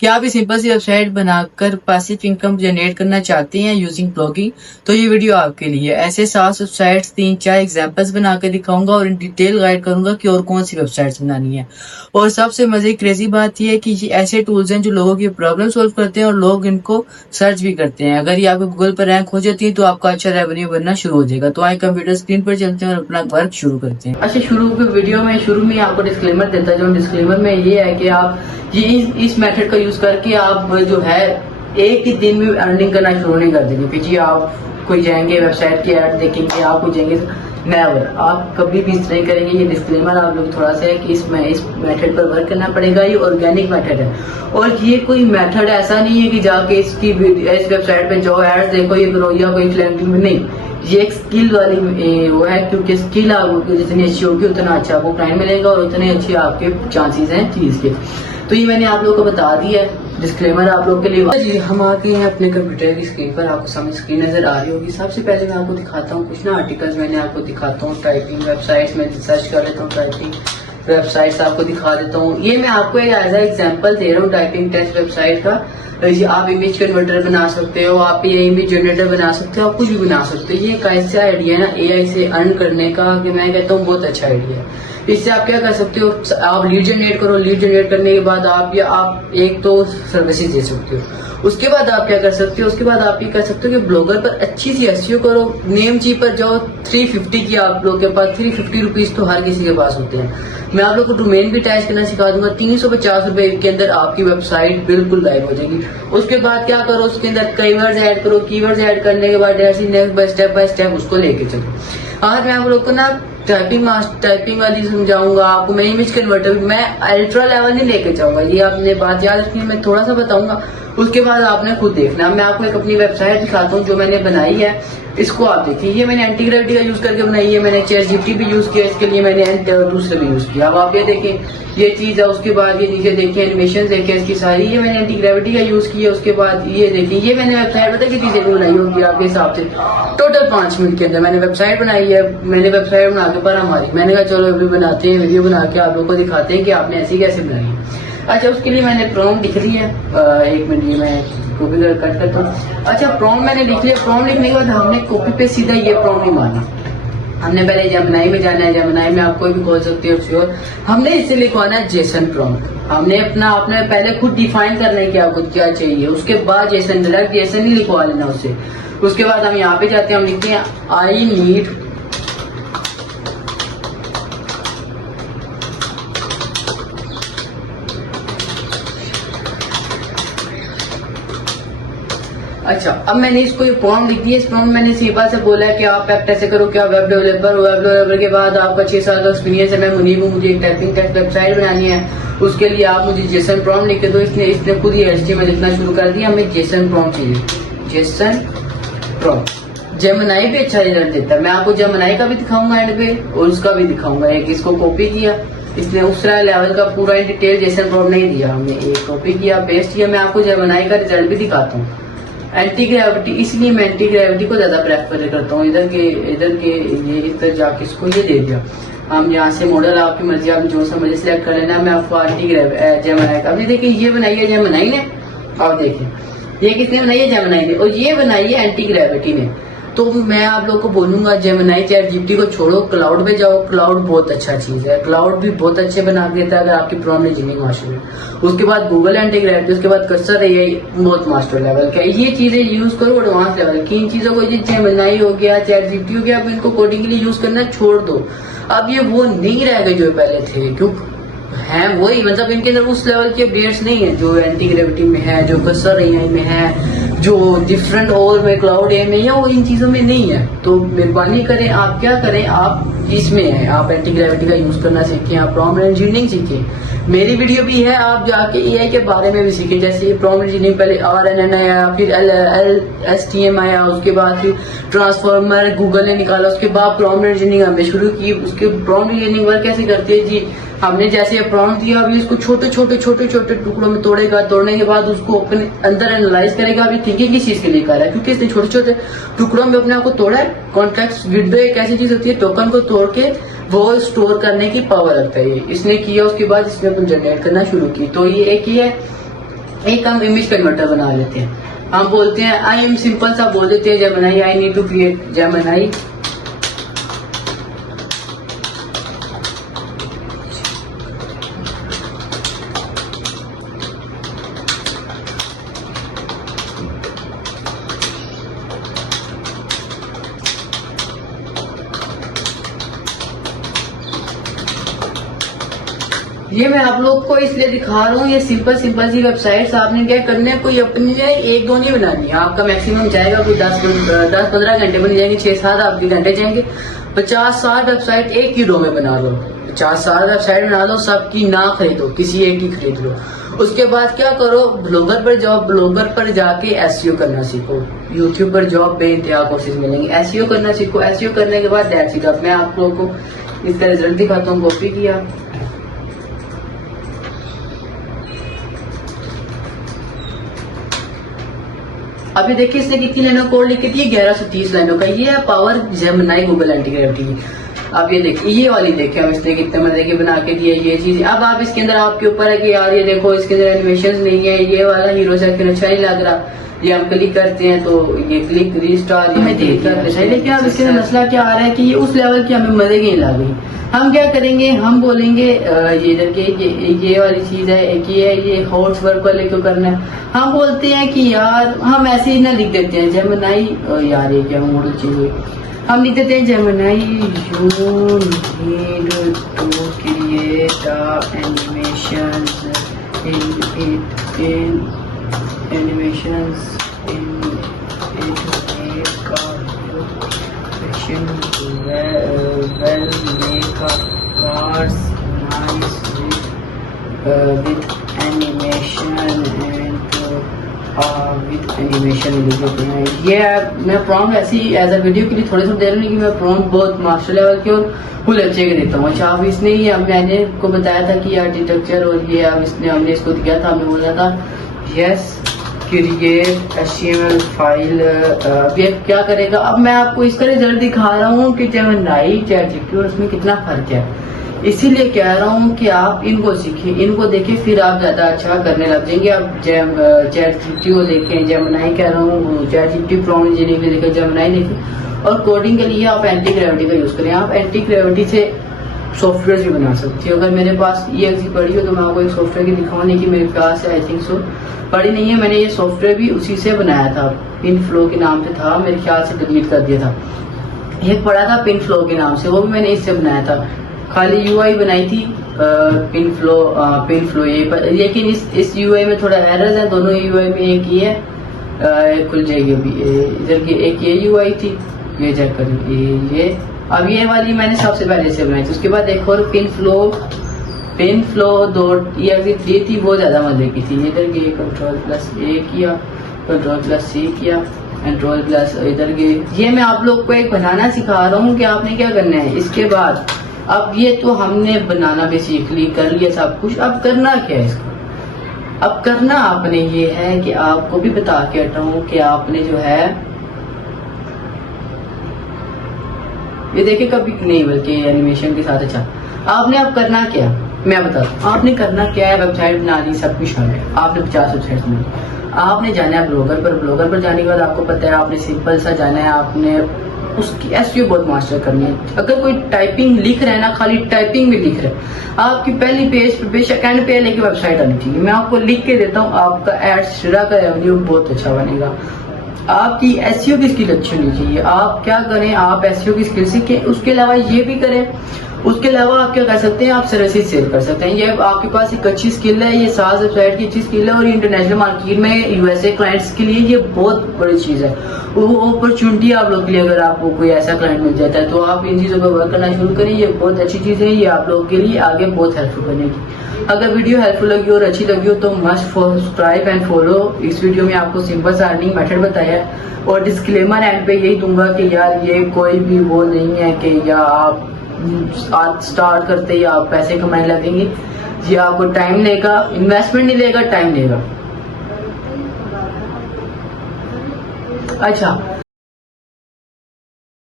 क्या आप भी सिंपल सी वेबसाइट बनाकर पैसिव इनकम जनरेट करना चाहते हैं यूजिंग ब्लॉगिंग? तो ये वीडियो आपके लिए है। ऐसे 7 वेबसाइट्स 3-4 एग्जांपल्स बनाकर दिखाऊंगा और इन डिटेल गाइड करूंगा कि और कौन सी वेबसाइट्स बनानी है। और सबसे मजे क्रेजी बात यह है कि ये ऐसे टूल्स हैं जो लोगों की प्रॉब्लम सॉल्व करते हैं और लोग इनको सर्च भी करते हैं। अगर ये आपके गूगल पर रैंक हो जाती है तो आपका अच्छा रेवेन्यू बनना शुरू हो जाएगा। तो आए कंप्यूटर स्क्रीन पर चलते हैं और अपना वर्क शुरू करते हैं। अच्छा, शुरू में आपको डिस्क्लेमर देता है। जो डिस्क्लेमर में ये है कि आप ये इस मेथड का यूज करके आप जो है एक ही दिन में अर्निंग करना शुरू नहीं कर देंगे कि जी आप कोई जाएंगे वेबसाइट की ऐड देखेंगे आप हो जाएंगे। नेवर, आप कभी भी इस तरह करेंगे। ये डिस्क्लेमर आप लोग थोड़ा सा है कि इस मेथड पर वर्क करना पड़ेगा। ये ऑर्गेनिक मेथड है और ये कोई मेथड ऐसा नहीं है कि जाके इस वेबसाइट पे जाओ एड्स देखो ये करो या कोई फ्लैग नहीं। ये एक स्किल वाली वो है, क्योंकि स्किल आपको जितनी अच्छी होगी उतना अच्छा आपको क्लाइंट मिलेगा और उतने अच्छे आपके चांसेस हैं चीज के। तो ये मैंने आप लोगों को बता दिया है, डिस्क्लेमर आप लोगों के लिए। जी हम आ गए हैं अपने कंप्यूटर की स्क्रीन पर। आपको सामने स्क्रीन नजर आ रही होगी। सबसे पहले मैं आपको दिखाता हूँ कुछ ना आर्टिकल्स मैंने आपको दिखाता हूँ। टाइपिंग वेबसाइट्स में सर्च कर लेता हूँ, टाइपिंग वेबसाइट्स आपको दिखा देता हूँ। ये मैं आपको एज ए एग्जाम्पल दे रहा हूँ टाइपिंग टेस्ट वेबसाइट का। आप इमेज कन्वर्टर बना सकते हो, आप ये इमेज जनरेटर बना सकते हो, आप कुछ भी बना सकते हो। ये एक ऐसा आइडिया है ना एआई से अर्न करने का कि मैं कहता हूँ बहुत अच्छा आइडिया है। इससे आप क्या कर सकते हो, आप लीड जनरेट करो। लीड जनरेट करने के बाद आप एक तो सर्विसेज दे सकते हो। उसके बाद आप क्या कर सकते हो, उसके बाद आप ये कर सकते हो कि ब्लॉगर पर अच्छी सी एसईओ करो। नेम जी पर जाओ। 350 की आप लोग के पास 350 रुपीज तो हर किसी के पास होते हैं। मैं आप लोग को डोमेन भी अटैच करना सिखा दूंगा। 350 रुपए के अंदर आपकी वेबसाइट बिल्कुल लाइव हो जाएगी। उसके बाद क्या करो, उसके अंदर कीवर्ड्स ऐड करो। कीवर्ड्स ऐड करने के बाद ऐसी नेक्स्ट बाय स्टेप उसको लेके चलो। आज मैं आप लोग को ना टाइपिंग वाली समझाऊंगा आपको। मैं इमेज कन्वर्टर मैं अल्ट्रा लेवल नहीं लेके जाऊंगा। ये आपने बात याद रखनी है। मैं थोड़ा सा बताऊंगा, उसके बाद आपने खुद देखना। मैं आपको एक अपनी वेबसाइट दिखाता हूँ जो मैंने बनाई है। इसको आप देखिए। ये मैंने एंटी ग्रेविटी का यूज करके बनाई है। मैंने चैटजीपीटी भी यूज किया इसके लिए, मैंने दूसरे भी यूज किया। अब आप ये देखें ये चीज है। उसके बाद ये नीचे देखिए एनिमेशन देखिए इसकी सारी। ये मैंने एंटी ग्रेविटी का यूज किया। उसके बाद ये देखिए ये मैंने वेबसाइट पता कितनी देर में बनाई होगी आपके हिसाब से, टोटल 5 मिनट के अंदर मैंने वेबसाइट बनाई है। मैंने वेबसाइट बना के पर हमारी मैंने कहा चलो अभी बनाते हैं वीडियो बना के आप लोग को दिखाते हैं कि आपने ऐसी कैसे बनाई है। अच्छा, उसके लिए मैंने प्रॉम्प्ट लिख ली है। 1 मिनट ये मैं कॉपी कट करता हूँ। अच्छा, प्रॉम्प्ट मैंने लिख लिया। प्रॉम्प्ट लिखने के बाद हमने कॉपी पे सीधा ये प्रॉम्प्ट नहीं मारना। हमने पहले जेमिनाई में जाना है। जेमिनाई में आप कोई भी खोल सकते हो श्योर। हमने इससे लिखवाना है जेसन प्रॉम्प्ट। हमने आपने पहले खुद डिफाइन करना है कि आपको क्या चाहिए। उसके बाद जेसन डायरेक्ट जेसन नहीं लिखवा लेना उससे। उसके बाद हम यहाँ पे जाते हैं, हम लिखते हैं आई नीड अच्छा। अब मैंने इसको ये प्रॉम्प्ट लिख दिया। इस प्रॉम्प्ट मैंने सिंपल से बोला है कि आप ऐप कैसे करो, क्या वेब डेवलपर हो। वेब डेवलपर के बाद आपका 6 साल का एक्सपीरियंस है। मैं मुनीब हूँ, मुझे एक टाइपिंग टेस्ट वेबसाइट बनानी है। उसके लिए आप मुझे जेसन प्रॉम्प्ट लिख के दो। इसने खुद ही HTML लिखना शुरू कर दिया। हमें जेसन प्रॉम्प्ट चाहिए। जेसन प्रॉम्प्ट जेमिनाई भी अच्छा रिजल्ट देता है। मैं आपको जेमिनाई का भी दिखाऊंगा एंड पे और उसका भी दिखाऊंगा। एक इसको कॉपी किया, इसने उस तरह लेवल का पूरा डिटेल जेसन प्रॉम्प्ट नहीं दिया। हमने एक कॉपी किया, पेस्ट किया। मैं आपको जेमिनाई का रिजल्ट भी दिखाता हूँ। एंटी ग्रेविटी, इसलिए मैं एंटी ग्रेविटी को ज्यादा प्रेफर करता हूँ। इधर के ये इधर जाके इसको ये दे दिया। हम यहाँ से मॉडल आपकी मर्जी, आप जो समझे सिलेक्ट कर लेना। मैं आपको एंटी ग्रेविटी जेमिनाई का अभी देखिए ये बनाई है जेमिनाई ने। आप देखिए ये किसने बनाई है, जेमिनाई ने। और ये बनाई है एंटी ग्रेविटी ने। तो मैं आप लोग को बोलूंगा जेमिनाई चैटजीपीटी को छोड़ो, क्लाउड पे जाओ। क्लाउड बहुत अच्छा चीज है। क्लाउड भी बहुत अच्छे बना देता है अगर आपकी प्रॉम्प्ट इंजीनियरिंग मास्टर है। उसके बाद गूगल एंटी ग्रेविटी, उसके बाद कर्सर एआई बहुत मास्टर लेवल का। ये चीजें यूज करो एडवांस लेवल की। इन चीजों को जेमिनाई हो गया, चैटजीपीटी हो गया, आप इनको कोडिंग के लिए यूज करना छोड़ दो। अब ये वो नहीं रह गए जो पहले थे, क्यों है वही, मतलब इनके अंदर उस लेवल के बेस नहीं है जो एंटी ग्रेविटी में है, जो कर्सर एआई में है, जो डिफरेंट और में क्लाउड एआई में है, वो इन चीजों में नहीं है। तो मेहरबानी करें, आप क्या करें, आप इसमें है, आप एंटी ग्रेविटी का यूज करना सीखें, आप प्रॉम्प्ट इंजीनियरिंग सीखें। मेरी वीडियो भी है, आप जाके एआई के बारे में भी सीखें। जैसे प्रॉम्प्ट इंजीनियरिंग पहले RNN आया, फिर LSTM आया, उसके बाद फिर ट्रांसफॉर्मर गूगल ने निकाला, उसके बाद प्रॉम्प्ट इंजीनियरिंग हमने शुरू की। उसके प्रॉम्प्ट इंजीनियरिंग वर्क कैसे करती है जी, हमने जैसे प्रॉम्प्ट दिया अभी इसको छोटे छोटे टुकड़ों में तोड़ेगा। तोड़ने के बाद उसको अपने अंदर एनालाइज करेगा। अभी थिंकिंग किस चीज के लिए कर रहा है, क्योंकि इसने छोटे छोटे टुकड़ों में अपने आप को तोड़ा है। कॉन्टेक्स्ट विंडो एक ऐसी चीज होती है, टोकन को तोड़ के वो स्टोर करने की पावर रखता है। इसने किया, उसके बाद इसने जनरेट करना शुरू की। तो ये एक ही है एक हम इमेज कन्वर्टर बना लेते हैं। हम बोलते हैं आई एम, सिंपल सा बोल देते हैं Gemini, I need to create Gemini ये मैं आप लोग को इसलिए दिखा रहा हूँ, ये सिंपल सी वेबसाइट्स आपने क्या करना है, कोई अपनी एक दो नहीं बनानी है, आपका मैक्सिमम जाएगा कोई 10-15 घंटे बन जाएंगे, 6-7 आपके घंटे जाएंगे। 50-60 वेबसाइट एक ही डो में बना लो, 50-60 वेबसाइट बना लो, सबकी ना खरीदो, किसी एक की खरीद लो। उसके बाद क्या करो, ब्लॉगर पर जाओ, ब्लॉगर पर जाके एसईओ करना सीखो। यूट्यूब पर जॉब बेइंतहा कोर्सेज मिलेंगे, एसईओ करना सीखो। एसईओ करने के बाद दैट्स इट। मैं आप लोगों को इसका रिजल्ट दिखाता हूँ। कॉपी किया, अभी देखिए इसने कितनी लाइनों कोड लिखी थी, 1130 लाइनों का। ये है पावर जेमिनी गूगल एंटी। आप ये देखिए, ये वाली देखिए हम इसने कितने मजे की बना के दिए ये चीज। अब आप इसके अंदर आपके ऊपर है कि यार ये देखो इसके अंदर एनिमेशन नहीं है, ये वाला हीरो सेक्शन अच्छा नहीं लग रहा, ये हम क्लिक करते हैं तो ये क्लिक रीस्टार हमें देख करते हैं। लेकिन अब इसके अंदर मसला क्या आ रहा है कि ये उस लेवल की हमें मजे की नहीं लग रही। हम क्या करेंगे, हम बोलेंगे ये इधर के ये वाली चीज है, एक ये हॉट्स वर्क वाले क्यों करना है। हम बोलते हैं कि यार हम ऐसे ही ना लिख देते हैं जेमिनी, यार ये क्या मॉडल चीज हुई, हम लिख देते हैं Gemini you need to create animations in animations in it make a fashion well make a cars nice with animation and with animation लिख देते हैं। ये मैं प्रॉम्प्ट ऐसी एज अ वीडियो के लिए थोड़ी देर में कि मैं प्रॉम्प्ट बहुत मास्टर लेवल की और फुल अच्छे के देता हूँ। अच्छा, अब इसने ही मैंने को बताया था कि आर्किटेक्चर और ये अब इसने हमने इसको दिया था, हमें बोला था यस क्रिएट HTML फाइल। ये क्या करेगा, अब मैं आपको इसका रिजल्ट दिखा रहा हूँ कि जेमिनी चैटजीपीटी और उसमें कितना फर्क है। इसीलिए कह रहा हूँ कि आप इनको सीखिए, इनको देखें, फिर आप ज्यादा अच्छा करने लग जाएंगे। आप चैटजीपीटी को देखें, जेमिनी कह रहा हूँ, चैटजीपीटी प्रॉम्प्ट इंजीनियरिंग देखें, जेमिनी देखें। और कोडिंग के लिए आप एंटी ग्रेविटी का यूज करें। आप एंटी ग्रेविटी से सॉफ्टवेयर भी बना सकती हो। अगर मेरे पास ये EXE पड़ी हो तो मैं आपको एक सॉफ्टवेयर की दिखाऊंगी कि मेरे पास आई थिंक सो पड़ी नहीं है। मैंने ये सॉफ्टवेयर भी उसी से बनाया था, पिन फ्लो के नाम से था, मेरे ख्याल से डिलीट कर दिया था। एक पड़ा था पिन फ्लो के नाम से, वो भी मैंने इससे बनाया था, खाली UI बनाई थी पिन फ्लो ये। लेकिन इस UI में थोड़ा एरर्स है, दोनों UI में एक ही है, खुल जाएगी अभी इधर की, एक ये UI थी, ये चेक करें ये। अब ये वाली मैंने सबसे पहले से बनाई थी। उसके बाद एक और पिन फ्लो .exe3 थी, वो ज्यादा मजे की थी। इधर की Ctrl+A किया, Ctrl+C किया, Ctrl+ इधर के। ये मैं आप लोग को एक बनाना सिखा रहा हूँ कि आपने क्या करना है। इसके बाद अब ये तो हमने बनाना बेसिकली कर लिया सब कुछ, अब करना क्या है इसको। अब करना आपने ये है कि आपको भी बता के हटा हूँ कि आपने जो है ये देखिए कभी नहीं, बल्कि एनिमेशन के साथ। अच्छा, आपने अब करना क्या, मैं बताता हूँ। आपने करना क्या है, वेबसाइट बना ली, सब कुछ है, आपने 50 वेबसाइट बनाई, आपने जाना है ब्लॉगर पर। ब्लॉगर पर जाने के बाद आपको पता है आपने सिंपल सा जाना है, आपने उसकी SEO बहुत मास्टर करनी है। अगर कोई टाइपिंग लिख रहा है ना, खाली टाइपिंग भी लिख रहा है, आपकी पहली पेज पे बेशक एंड पे लेके वेबसाइट आनी चाहिए। मैं आपको लिख के देता हूँ, आपका एड्स शुरा का रेवेन्यू बहुत अच्छा बनेगा। आपकी SEO की स्किल अच्छी होनी चाहिए। आप क्या करें, आप SEO की स्किल सीखें, उसके अलावा ये भी करें। उसके अलावा आप क्या कर सकते हैं, आप सर्विसेज सेल कर सकते हैं। ये आपके पास एक अच्छी स्किल है, ये SaaS वेबसाइट की अच्छी स्किल है, और इंटरनेशनल मार्केट में USA क्लाइंट्स के लिए ये बहुत बड़ी चीज है। वो अपॉर्चुनिटी आप लोग के लिए, अगर आपको कोई ऐसा क्लाइंट मिल जाता है तो आप इन चीजों पर वर्क करना शुरू करें। ये बहुत अच्छी चीज है, ये आप लोगों के लिए आगे बहुत हेल्पफुल बनेगी। अगर वीडियो हेल्पफुल लगी और अच्छी लगी हो तो मस्ट सब्सक्राइब एंड फॉलो। इस वीडियो में आपको सिंपल सा अर्निंग मेथड बताया है, और डिस्क्लेमर एंड पे यही दूंगा कि यार ये कोई भी वो नहीं है कि या आप स्टार्ट करते ही आप पैसे कमाने लगेंगे। ये आपको टाइम लेगा, इन्वेस्टमेंट नहीं लेगा, टाइम लेगा। अच्छा,